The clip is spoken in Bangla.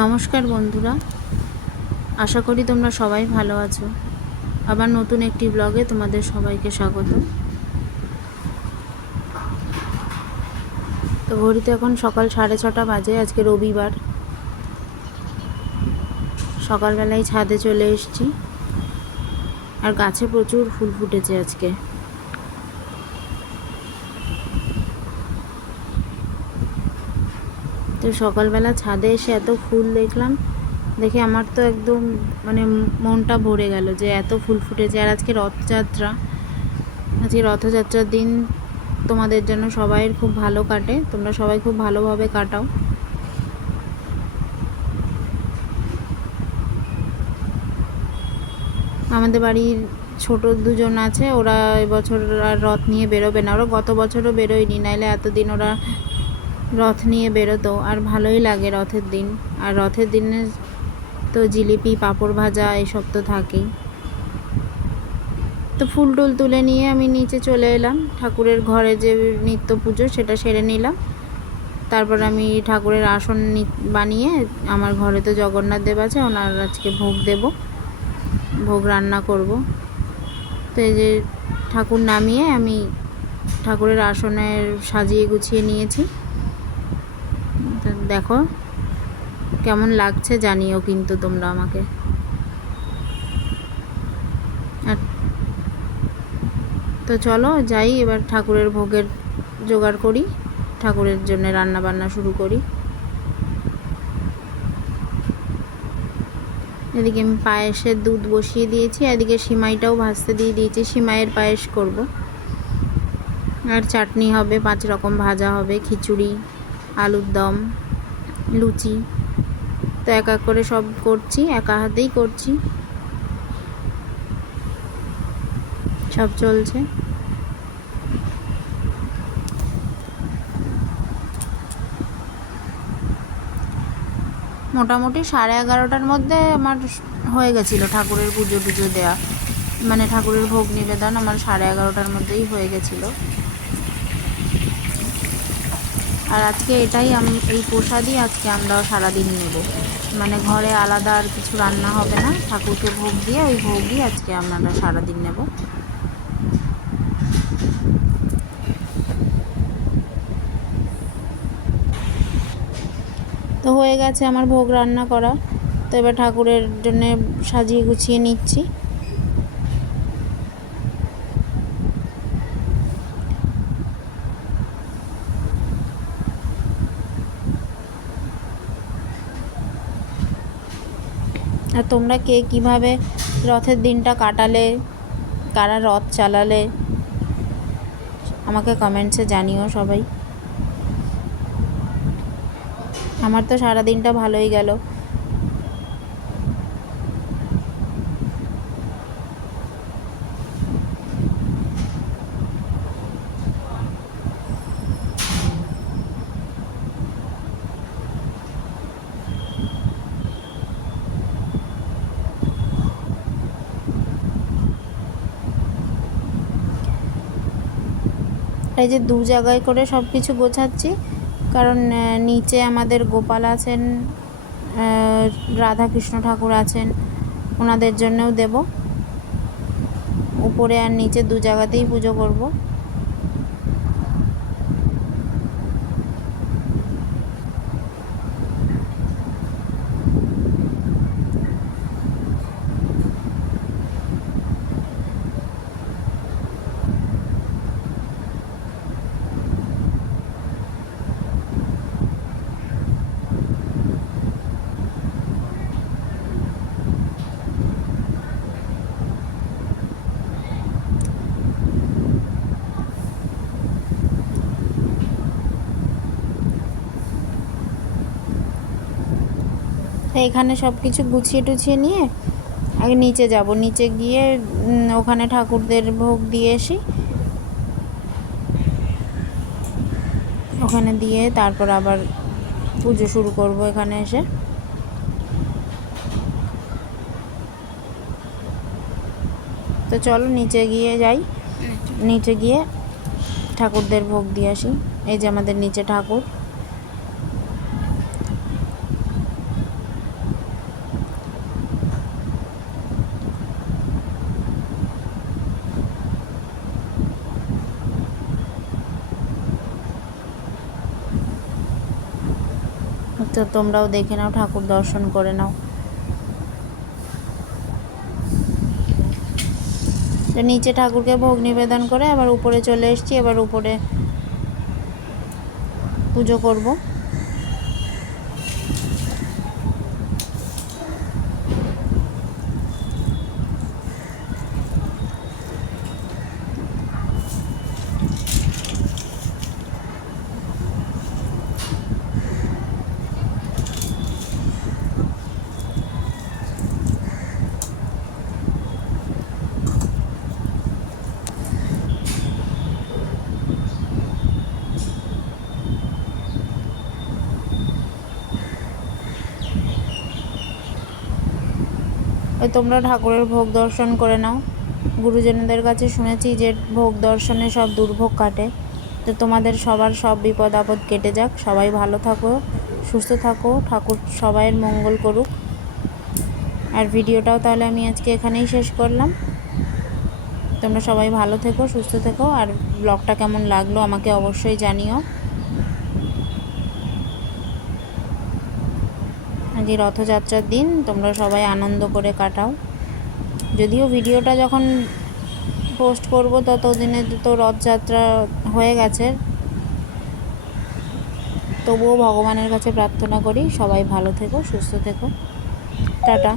নমস্কার বন্ধুরা, আশা করি তোমরা সবাই ভালো আছো। আবার নতুন একটি ব্লগে তোমাদের সবাইকে স্বাগত। তো ঘড়িতে এখন সকাল 6:30 বাজে। আজকে রবিবার। সকালবেলায় ছাদে চলে এসেছি, আর গাছে প্রচুর ফুল ফুটেছে আজকে। তো সকালবেলা ছাদে এসে এত ফুল দেখলাম, দেখে আমার তো একদম মনটা ভরে গেল যে এত ফুল ফুটেছে। আর আজকে রথযাত্রা, আজকে রথযাত্রার দিন তোমাদের জন্য সবাইয়ের খুব ভালো কাটে, তোমরা সবাই খুব ভালোভাবে কাটাও। আমাদের বাড়ির ছোট দুজন আছে, ওরা এবছর আর রথ নিয়ে বেরোবে না। ওরা গত বছরও বেরোয়নি, নাইলে এতদিন ওরা রথ নিয়ে বেরোতো। আর ভালোই লাগে রথের দিন। আর রথের দিনে তো জিলিপি, পাঁপড় ভাজা এসব তো থাকেই। তো ফুল টুল তুলে নিয়ে আমি নিচে চলে এলাম। ঠাকুরের ঘরে যে নিত্য পুজো সেটা সেরে নিলাম। তারপর আমি ঠাকুরের আসন বানিয়ে, আমার ঘরে তো জগন্নাথ দেব আছে, ওনার আজকে ভোগ দেব, ভোগ রান্না করব। তো এই যে ঠাকুর নামিয়ে আমি ঠাকুরের আসনের সাজিয়ে গুছিয়ে নিয়েছি। দেখো কেমন লাগছে জানিও কিন্তু তোমরা আমাকে। তো চলো যাই, এবার ঠাকুরের ভোগের জোগাড় করি, ঠাকুরের জন্য রান্না বান্না শুরু করি। এদিকে আমি পায়েসের দুধ বসিয়ে দিয়েছি, এদিকে সিমাইটাও ভাজতে দিয়ে দিয়েছি। সিমাইয়ের পায়েস করব। আর চাটনি হবে, 5 রকম ভাজা হবে, খিচুড়ি, আলুর দম, লুচি। তো এক এক করে সব করছি, একা হাতেই করছি, সব চলছে। মোটামুটি 11:30টার মধ্যে আমার হয়ে গেছিলো ঠাকুরের পুজো টুজো দেওয়া, ঠাকুরের ভোগ নিবেদন আমার 11:30টার মধ্যেই হয়ে গেছিলো। আর আজকে এটাই এই প্রসাদই আজকে আমরা সারাদিন নেব। ঘরে আলাদা আর কিছু রান্না হবে না, ঠাকুরকে ভোগ দিয়ে ওই ভোগই আজকে আমরা সারাদিন নেব। তো হয়ে গেছে আমার ভোগ রান্না করা। তো এবার ঠাকুরের জন্য সাজিয়ে গুছিয়ে নিচ্ছি। আর তোমরা কে কীভাবে রথের দিনটা কাটালে, কারা রথ চালালে, আমাকে কমেন্টসে জানিও সবাই। আমার তো সারা দিনটা ভালোই গেল। এই যে 2 জায়গায় করে সব কিছু গোছাচ্ছি, কারণ নিচে আমাদের গোপাল আছেন, রাধাকৃষ্ণ ঠাকুর আছেন, ওনাদের জন্যও দেব। উপরে আর নিচে 2 জায়গাতেই পুজো করব। তো এখানে সব কিছু গুছিয়ে টুছিয়ে নিয়ে আগে নিচে যাব, নিচে গিয়ে ওখানে ঠাকুরদের ভোগ দিয়ে আসি। ওখানে দিয়ে তারপর আবার পুজো শুরু করব এখানে এসে। তো চলো নিচে গিয়ে যাই, নিচে গিয়ে ঠাকুরদের ভোগ দিয়ে আসি। এই যে আমাদের নিচে ঠাকুর। তো তোমরাও দেখে নাও, ঠাকুর দর্শন করে নাও। তো নিচে ঠাকুরকে ভোগ নিবেদন করে আবার উপরে চলে এসেছি। এবার উপরে পুজো করব। ওই তোমরা ঠাকুরের ভোগ দর্শন করে নাও। গুরুজনদের কাছে শুনেছি যে ভোগ দর্শনে সব দুর্ভোগ কাটে। তো তোমাদের সবার সব বিপদ আপদ কেটে যাক, সবাই ভালো থাকো, সুস্থ থাকো, ঠাকুর সবাইয়ের মঙ্গল করুক। আর ভিডিওটাও তাহলে আমি আজকে এখানেই শেষ করলাম। তোমরা সবাই ভালো থেকো, সুস্থ থেকো, আর ব্লগটা কেমন লাগলো আমাকে অবশ্যই জানিও। আজকে রথযাত্রার দিন, তোমরা সবাই আনন্দ করে কাটাও। যদিও ভিডিওটা যখন পোস্ট করব ততদিনে তো রথযাত্রা হয়ে গেছে, তবুও ভগবানের কাছে প্রার্থনা করি সবাই ভালো থেকো, সুস্থ থেকো। টাটা।